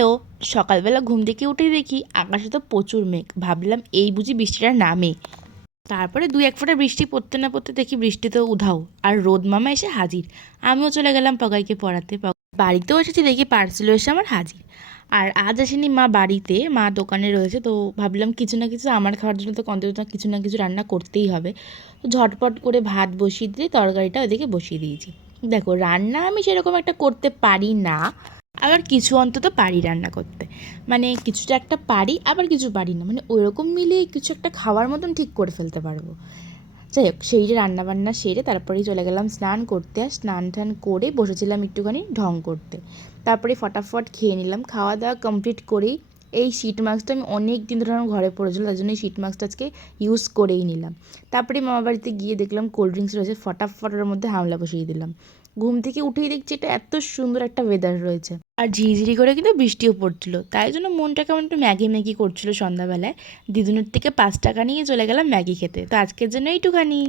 Hello. সকালবেলা ঘুম থেকে উঠেই দেখি আকাশে তো প্রচুর মেঘ, ভাবলাম এই বুঝি বৃষ্টিটা নামে। তারপরে দুই এক ফোঁটা বৃষ্টি পড়তে না পড়তে দেখি বৃষ্টিতেও উধাও, আর রোদ মামা এসে হাজির। আমিও চলে গেলাম পগাইকে পড়াতে। বাড়িতেও এসেছি, দেখি পার্সেলও এসে আমার হাজির। আর আজ আসেনি মা বাড়িতে, মা দোকানে রয়েছে, তো ভাবলাম কিছু না কিছু আমার খাওয়ার জন্য তো অন্তত কিছু না কিছু রান্না করতেই হবে। তো ঝটপট করে ভাত বসিয়ে দিয়ে তরকারিটা ওইদিকে বসিয়ে দিয়েছি। দেখো, রান্না আমি সেরকম একটা করতে পারি না, আবার কিছু অন্তত পারি রান্না করতে। মানে কিছুটা একটা পারি, আবার কিছু পারি না, মানে ওইরকম মিলিয়ে কিছু একটা খাওয়ার মতন ঠিক করে ফেলতে পারবো। যাই হোক, সেই যে রান্নাবান্না সেরে তারপরেই চলে গেলাম স্নান করতে। আর স্নান টান করে বসেছিলাম একটুখানি ঢং করতে। তারপরে ফটাফট খেয়ে নিলাম। খাওয়া দাওয়া কমপ্লিট করেই এই শিট মাস্কটা আমি অনেক দিন ধরে আমার ঘরে পড়েছিল, তার জন্য এই শিট মাস্কটা আজকে ইউজ করেই নিলাম। তারপরে মামা বাড়িতে গিয়ে দেখলাম কোল্ড ড্রিঙ্কস রয়েছে, ফটাফট ওর মধ্যে হামলা বসিয়ে দিলাম। ঘুম থেকে উঠেই দেখছি এটা এত সুন্দর একটা ওয়েদার রয়েছে, আর ঝিরিঝিরি করে কিন্তু বৃষ্টিও পড়ছিল, তাই জন্য মনটা কেমন একটু ম্যাগি ম্যাগি করছিল। সন্ধ্যাবেলায় দিদুনের থেকে 5 টাকা নিয়ে চলে গেলাম ম্যাগি খেতে। তো আজকের জন্য এইটুখানি।